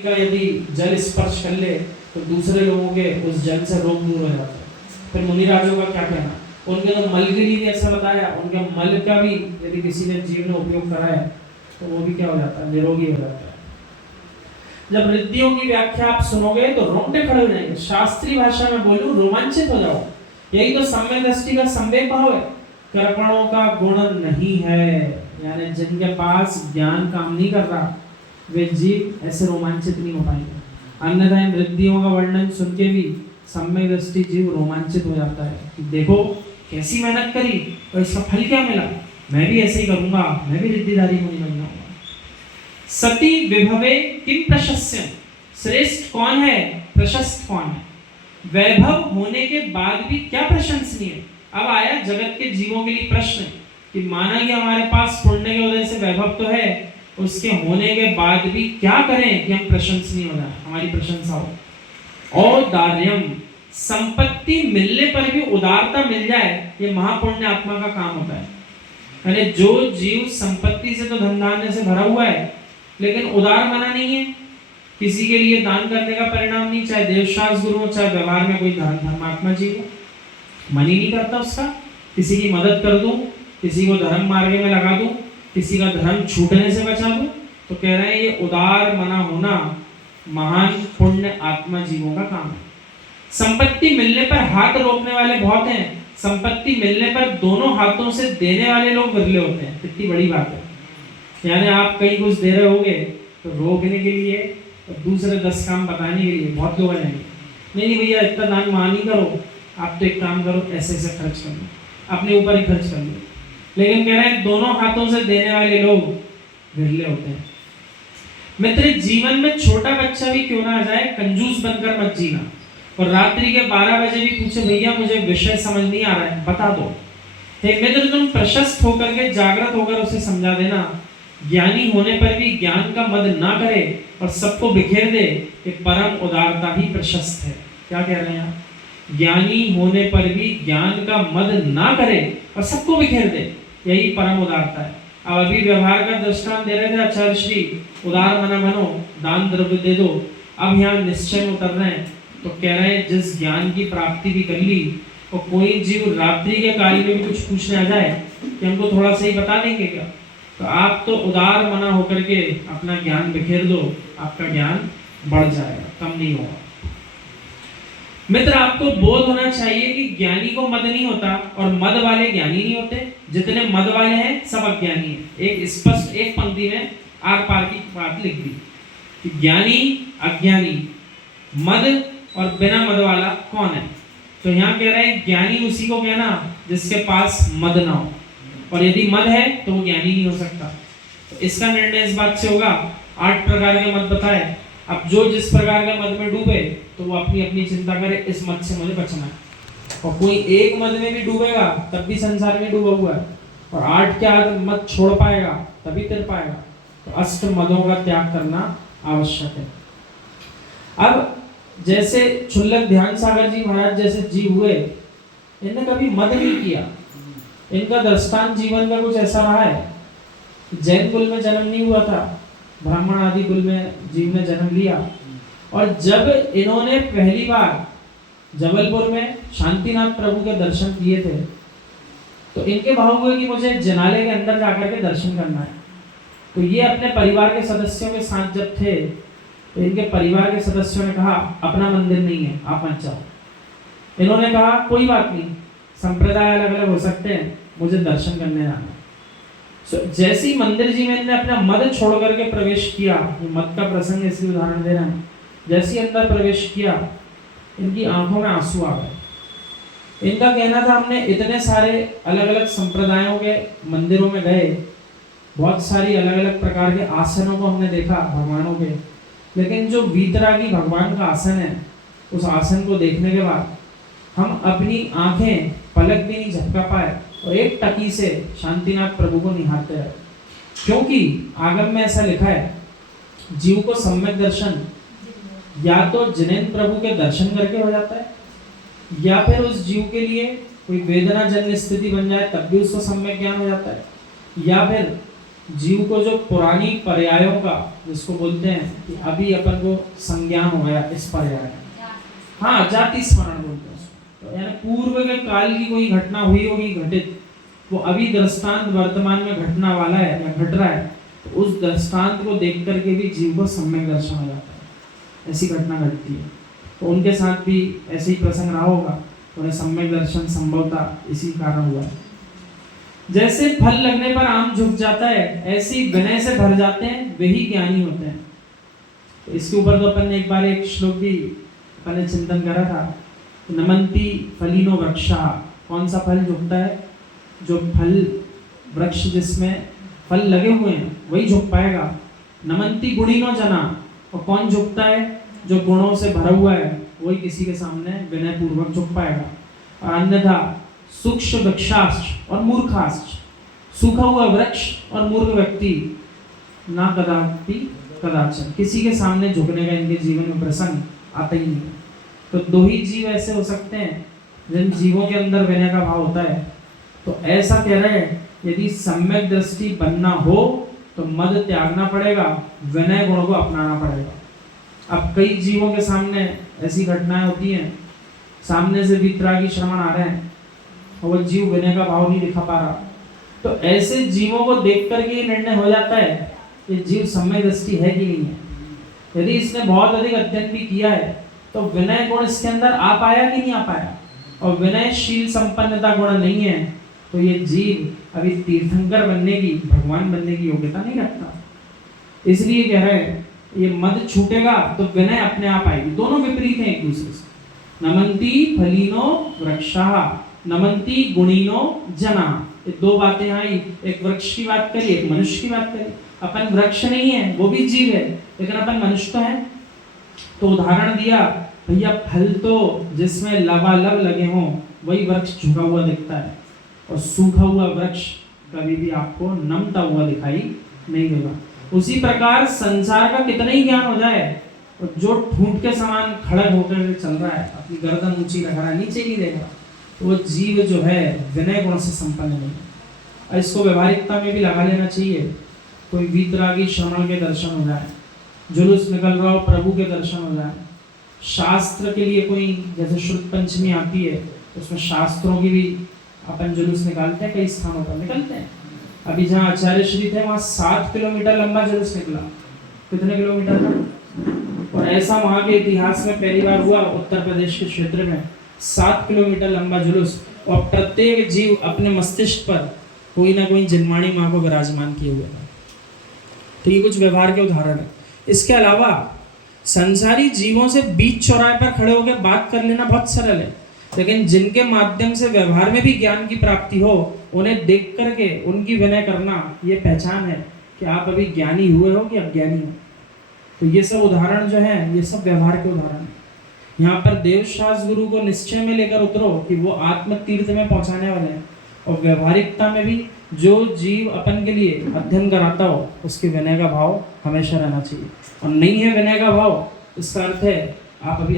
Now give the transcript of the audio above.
का यदि जल स्पर्श कर ले तो दूसरे लोगों के उस जल से रोग दूर हो जाता है। फिर मुनिराजों का क्या कहना, उनके तो मल के लिए भी ऐसा बताया, उनके मल का भी यदि किसी ने जीव में उपयोग करा है तो वो भी क्या हो जाता है, निरोगी हो जाता है। जब रिद्धियों की व्याख्या आप सुनोगे तो रोंगटे खड़े हो जाएंगे, शास्त्रीय भाषा में बोलूं रोमांचित हो जाओ। यही तो सम्यक दृष्टि का संवेग भाव है। कर्पणों का गुण नहीं है, यानी जिनके पास ज्ञान काम नहीं कर रहा वे जीव ऐसे रोमांचित नहीं हो पाएंगे। अन्यथा इन रिद्धियों का वर्णन सुन के भी सम्यक दृष्टि जीव रोमांचित हो जाता है कि देखो कैसी मेहनत करी और इसका फल क्या मिला, मैं भी ऐसे ही करूंगा, मैं भी रिद्धिधारी मुनि बन जाऊंगा। सती विभवे किम प्रशस्यम, श्रेष्ठ कौन है, प्रशस्त कौन है, वैभव होने के बाद भी क्या प्रशंसनीय। अब आया जगत के जीवों के लिए प्रश्न कि माना कि हमारे पास पुण्य की वजह से वैभव तो है, उसके होने के बाद भी क्या करें कि हम प्रशंसनीय हो जाए, हमारी प्रशंसा हो। औदार्यम, संपत्ति मिलने पर भी उदारता मिल जाए, ये महापुण्य आत्मा का काम होता है। यानी जो जीव संपत्ति से तो धन धान्य से भरा हुआ है लेकिन उदार मना नहीं है, किसी के लिए दान करने का परिणाम नहीं, चाहे देवशास्त्र गुरु हो चाहे व्यवहार में कोई धर्मात्मा जीव हो, मन ही नहीं करता उसका, किसी की मदद कर दूं, किसी को धर्म मार्ग में लगा दूं, किसी का धर्म छूटने से बचा दूं, तो कह रहे हैं ये उदार मना होना महान पुण्य आत्मा जीवों का काम है। संपत्ति मिलने पर हाथ रोकने वाले बहुत हैं, संपत्ति मिलने पर दोनों हाथों से देने वाले लोग विरले होते हैं। कितनी बड़ी बात है, यानी आप कहीं कुछ दे रहे होगे तो रोकने के लिए और दूसरे 10 काम बताने के लिए बहुत लोग आएंगे, नहीं भैया इतना दान मान ही करो, आप तो एक काम करो ऐसे ऐसे खर्च कर लो, अपने ऊपर ही खर्च कर लो। लेकिन कह रहे हैं दोनों हाथों से देने वाले लोग विरले होते हैं। मित्र, जीवन में छोटा बच्चा भी क्यों ना आ जाए, कंजूस बनकर मत जीना। और रात्रि के 12 बजे भी पूछे भैया मुझे विषय समझ नहीं आ रहा है, बता दो। हे मित्र, तुम प्रशस्त होकर के जागृत होकर उसे समझा देना। ज्ञानी होने पर भी ज्ञान का मद ना करे और सबको बिखेर दे, कि परम उदारता ही प्रशस्त है। क्या कह रहे हैं, ज्ञानी होने पर भी ज्ञान का मद ना करे और सबको बिखेर दे, यही परम उदारता है। अब अभी व्यवहार का दृष्टांत दे रहे थे आचार्य श्री, उदार मना बनो, दान द्रव्य दे दो। अब यहाँ निश्चय में उतर रहे हैं तो कह रहे हैं जिस ज्ञान की प्राप्ति भी कर ली और कोई जीव रात्रि के काल में भी कुछ पूछने आ जाए कि हमको थोड़ा सही बता देंगे क्या, तो आप तो उदार मना होकर के अपना ज्ञान बिखेर दो, आपका ज्ञान बढ़ जाएगा, कम नहीं होगा। मित्र, आपको बोध होना चाहिए कि ज्ञानी को मद नहीं होता और मद वाले ज्ञानी नहीं होते। जितने मद वाले हैं सब अज्ञानी हैं। एक स्पष्ट एक पंक्ति में आर पार की बात लिख दी कि ज्ञानी अज्ञानी, मद और बिना मद वाला कौन है। तो यहाँ कह रहे हैं ज्ञानी उसी को कहना जिसके पास मद ना हो, और यदि मद है तो वो ज्ञानी नहीं हो सकता। तो इसका निर्णय इस बात से होगा, 8 प्रकार के मद बताए। अब जो जिस प्रकार के मद में डूबे तो वो अपनी अपनी चिंता करे, इस मद से मुझे बचना है। और कोई एक मद में भी डूबेगा तब भी संसार में डूबा हुआ है, और 8 के 8 मद छोड़ पाएगा तभी तर पाएगा। तो अष्ट मदों का त्याग करना आवश्यक है। अब जैसे क्षुल्लक ध्यान सागर जी महाराज जैसे जीव हुए, इन्होंने कभी मद नहीं किया। इनका दृष्टांत जीवन का कुछ ऐसा रहा है, जैन कुल में जन्म नहीं हुआ था, ब्राह्मण आदि कुल में जीव ने जन्म लिया। और जब इन्होंने पहली बार जबलपुर में शांतिनाथ प्रभु के दर्शन किए थे तो इनके भाव हुए कि मुझे जनाले के अंदर जाकर के दर्शन करना है। तो ये अपने परिवार के सदस्यों के साथ जब थे तो इनके परिवार के सदस्यों ने कहा अपना मंदिर नहीं है, आप मत जाओ। इन्होंने कहा कोई बात नहीं, संप्रदाय अलग अलग हो सकते हैं, मुझे दर्शन करने जाना। जैसे ही मंदिर जी में इन्होंने अपना मद छोड़ करके प्रवेश किया, मद का प्रसंग इसलिए उदाहरण दे रहे हैं, जैसे ही अंदर प्रवेश किया इनकी आंखों में आंसू आ गए। इनका कहना था हमने इतने सारे अलग अलग संप्रदायों के मंदिरों में गए, बहुत सारी अलग अलग प्रकार के आसनों को हमने देखा भगवानों के, लेकिन जो वीतरागी भगवान का आसन है उस आसन को देखने के बाद हम अपनी आंखें पलक भी नहीं झपका पाए और एक टकी से शांतिनाथ प्रभु को निहारते रहे। क्योंकि आगम में ऐसा लिखा है, जीव को सम्यक दर्शन या तो जिनेन्द्र प्रभु के दर्शन करके हो जाता है, या फिर उस जीव के लिए कोई वेदना जन्य स्थिति बन जाए तब भी उसको सम्यक ज्ञान हो जाता है, या फिर जीव को जो पुरानी पर्यायों का, जिसको बोलते हैं कि अभी अपन को संज्ञान हो गया इस पर्याय, हाँ जाति स्मरण बोलते हैं उसको। तो यानी पूर्व के काल की कोई घटना हुई होगी घटित, वो अभी दृष्टांत वर्तमान में घटना वाला है या घट रहा है, तो उस दृष्टांत को देख करके भी जीव को सम्यक दर्शन हो जाता है, ऐसी घटना घटती है। तो उनके साथ भी ऐसे ही प्रसंग रहा होगा, उन्हें सम्यक दर्शन संभवतः इसी कारण हुआ है। जैसे फल लगने पर आम झुक जाता है, ऐसे ही विनय से भर जाते हैं वही ज्ञानी होते हैं। तो इसके ऊपर तो अपन ने एक बार एक श्लोक भी अपन ने चिंतन करा था, नमन्ति फलिनो वृक्षा, कौन सा फल झुकता है? जो फल वृक्ष जिसमें फल लगे हुए हैं वही झुक पाएगा। नमन्ति गुणिनो जना, और कौन झुकता है? जो गुणों से भरा हुआ है वही किसी के सामने विनय पूर्वक झुक पाएगा। और अन्यथा सूक्ष्म वृक्षाश्च और मूर्खाश्च, सूखा हुआ वृक्ष और मूर्ख व्यक्ति ना कदापि कदाचन, किसी के सामने झुकने का इनके जीवन में प्रसंग आता ही नहीं। तो दो ही जीव ऐसे हो सकते हैं जिन जीवों के अंदर विनय का भाव होता है। तो ऐसा कह रहे हैं, यदि सम्यक दृष्टि बनना हो तो मद त्यागना पड़ेगा, विनय गुण को अपनाना पड़ेगा। अब कई जीवों के सामने ऐसी घटनाएं होती हैं, सामने से वीतरागी श्रवण आ रहे हैं और वो जीव विनय का भाव नहीं दिखा पा रहा, तो ऐसे जीवों को देख करके ये निर्णय हो जाता है कि जीव सम्यक दृष्टि है कि नहीं है। यदि इसने बहुत अधिक अध्ययन भी किया है तो विनय गुण इसके अंदर आ पाया कि नहीं आ पाया, और विनयशील संपन्नता गुण नहीं है, तो ये जीव अभी तीर्थंकर बनने की, भगवान बनने की योग्यता नहीं रखता। इसलिए कह रहे हैं ये मद छूटेगा तो विनय अपने आप आएगी। दोनों विपरीत हैं एक दूसरे से। नमन्ति फलिनो वृक्षः, नमन्ति गुणिनो जना, ये दो बातें आई, एक वृक्ष की बात करी, एक मनुष्य की बात करी। अपन वृक्ष नहीं है, वो भी जीव है, लेकिन अपन मनुष्य तो है। तो उदाहरण दिया, भैया फल तो जिसमें लबालब लगे हों वही वृक्ष झुका हुआ दिखता है, और सूखा हुआ वृक्ष कभी भी आपको नमता हुआ दिखाई नहीं देगा। उसी प्रकार संसार का कितना ही ज्ञान हो जाए, और जो ठूंठ के समान खड़ग होकर चल रहा है, अपनी गर्दन ऊंची रख रहा है, नीचे नहीं देगा, तो वो जीव जो है विनय गुण से संपन्न नहीं है। इसको व्यवहारिकता में भी लगा लेना चाहिए। कोई वीतरागी श्रवण के दर्शन हो जाए, जुलूस निकल रहा हो प्रभु के दर्शन हो जाए, शास्त्र के लिए कोई जैसे शुद्ध पंचमी आती है उसमें शास्त्रों की भी अपन जुलूस निकालते हैं, कई स्थानों पर निकलते हैं। अभी जहाँ आचार्य श्री थे वहाँ 7 किलोमीटर लंबा जुलूस निकला। कितने किलोमीटर का? और ऐसा वहाँ के इतिहास में पहली बार हुआ उत्तर प्रदेश के क्षेत्र में, 7 किलोमीटर लंबा जुलूस, और प्रत्येक जीव अपने मस्तिष्क पर कोई ना कोई जिनवाणी माँ को विराजमान किए हुए था। तो ये कुछ व्यवहार के उदाहरण है। इसके अलावा संसारी जीवों से बीच चौराहे पर खड़े होकर बात कर लेना बहुत सरल है, लेकिन जिनके माध्यम से व्यवहार में भी ज्ञान की प्राप्ति हो, उन्हें देख करके उनकी विनय करना, ये पहचान है कि आप अभी ज्ञानी हुए हो कि अज्ञानी हो। तो ये सब उदाहरण जो है, ये सब व्यवहार के उदाहरण हैं। यहाँ पर देवशास्त्र गुरु को निश्चय में लेकर उतरो कि वो आत्म तीर्थ में पहुँचाने वाले हैं, और व्यवहारिकता में भी जो जीव अपन के लिए अध्ययन कराता हो उसके विनय का भाव हमेशा रहना चाहिए। और नहीं है विनय का भाव, इसका अर्थ है आप अभी